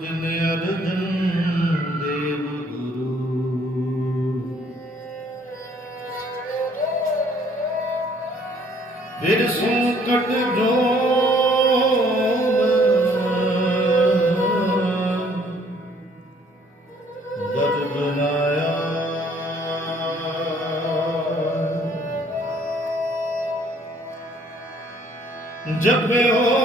ਜਿਨ ਅਰਜਨ ਦੇਵ ਗੁਰੂ। ਫਿਰ ਸੰਕਟ ਜੋਨ ਜਗ ਬਨਾਇਆ ਜਪਿਓ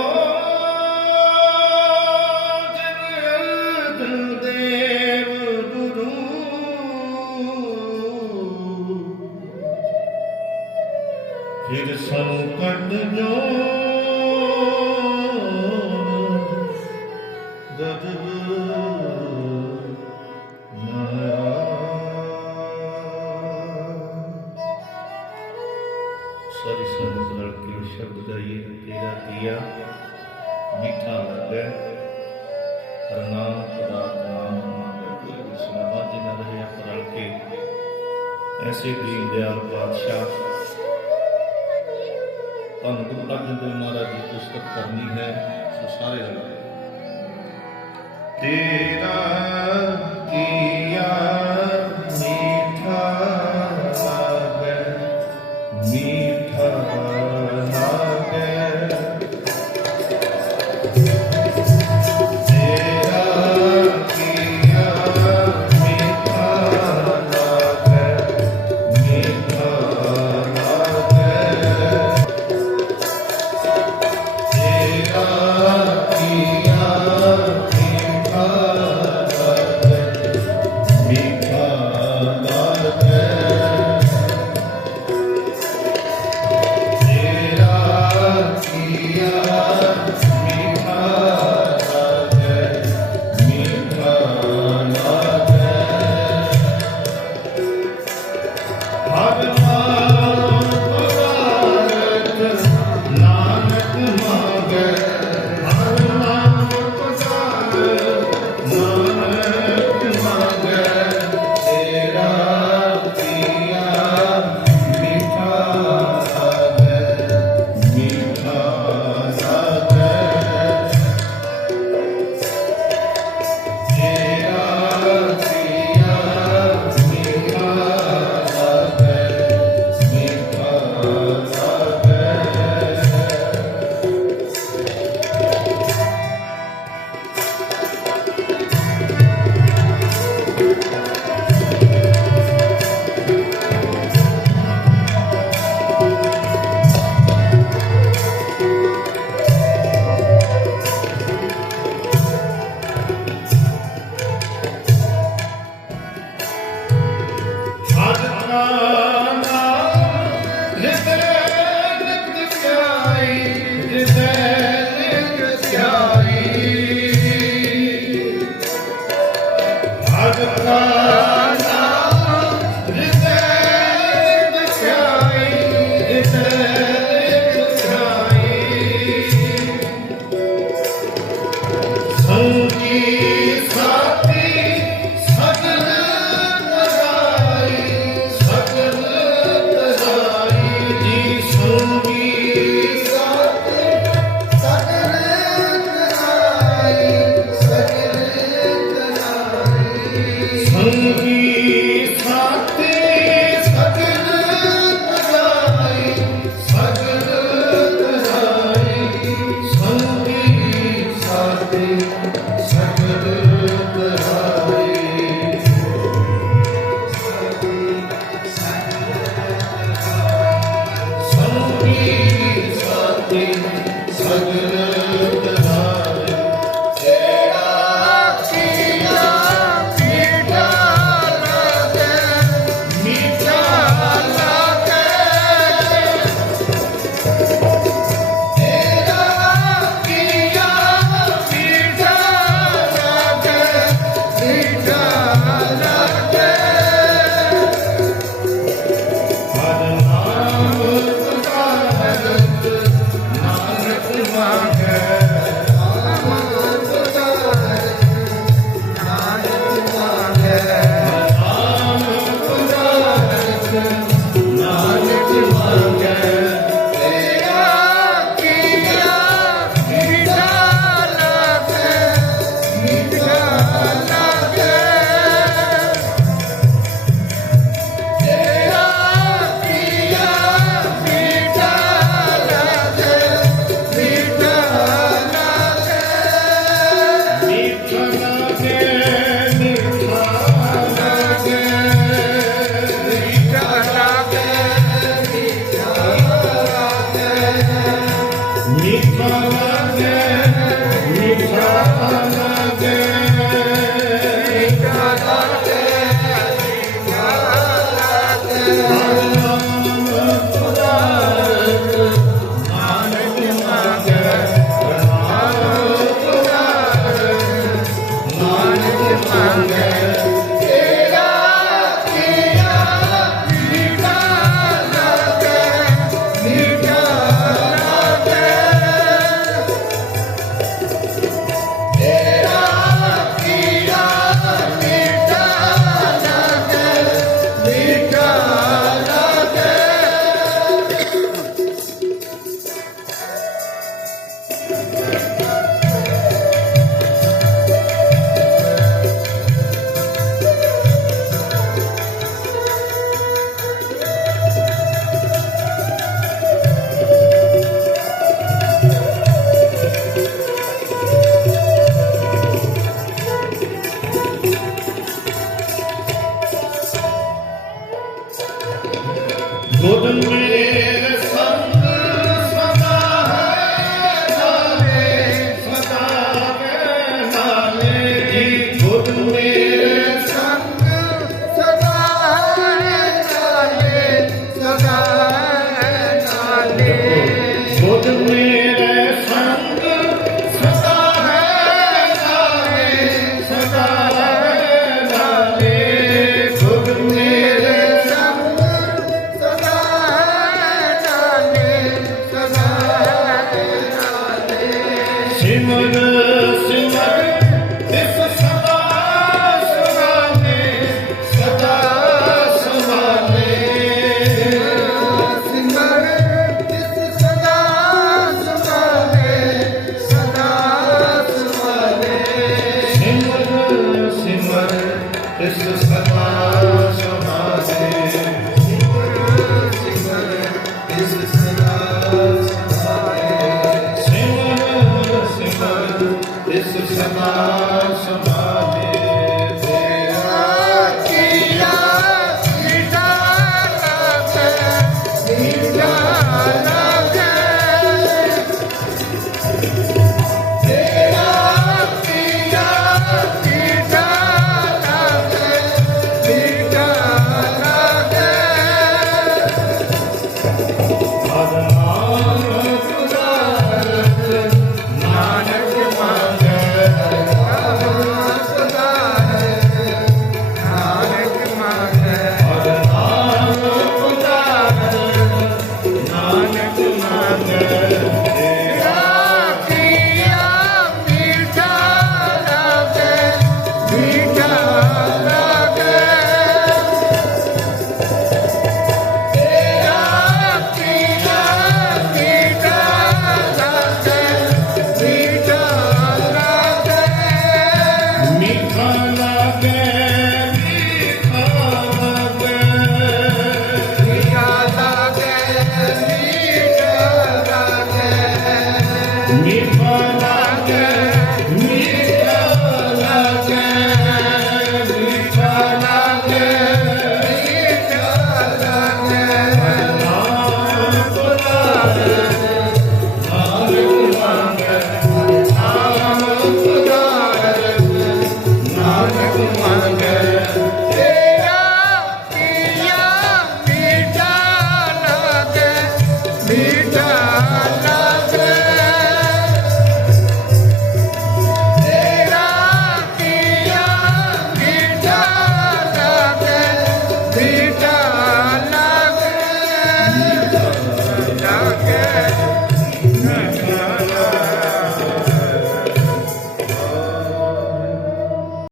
ਫਿਰ ਸੰਕਟ ਜੋ ਗਜਬ ਨਾਇਆ ਸਾਰੀ ਸੰਗਤ ਰਲ ਕੇ ਸ਼ਬਦ ਗਾਈਏ ਤੇਰਾ ਕੀਆ ਮਿੱਠਾ ਲੱਗੇ। ਹਰ ਨਾਮ ਦਾ ਨਾਮ ਮੰਗੇ ਕੋਈ ਵੀ ਸੁਨਾਵਾ ਜਿਨਾ ਰਹੇ ਰਲ ਕੇ। ਐਸੇ ਦੀਨ ਦਿਆਲ ਪਾਤਸ਼ਾਹ ਤੁਹਾਨੂੰ ਗੁਰੂ ਅਰਜਨ ਦੇਵ ਮਹਾਰਾਜ ਦੀ ਪੁਸਤਕ ਕਰਨੀ ਹੈ ਸੋ ਸਾਰੇ ਰਲ ਕੇ ਸਾਥੀ ਸਗਲ ਤਿਸ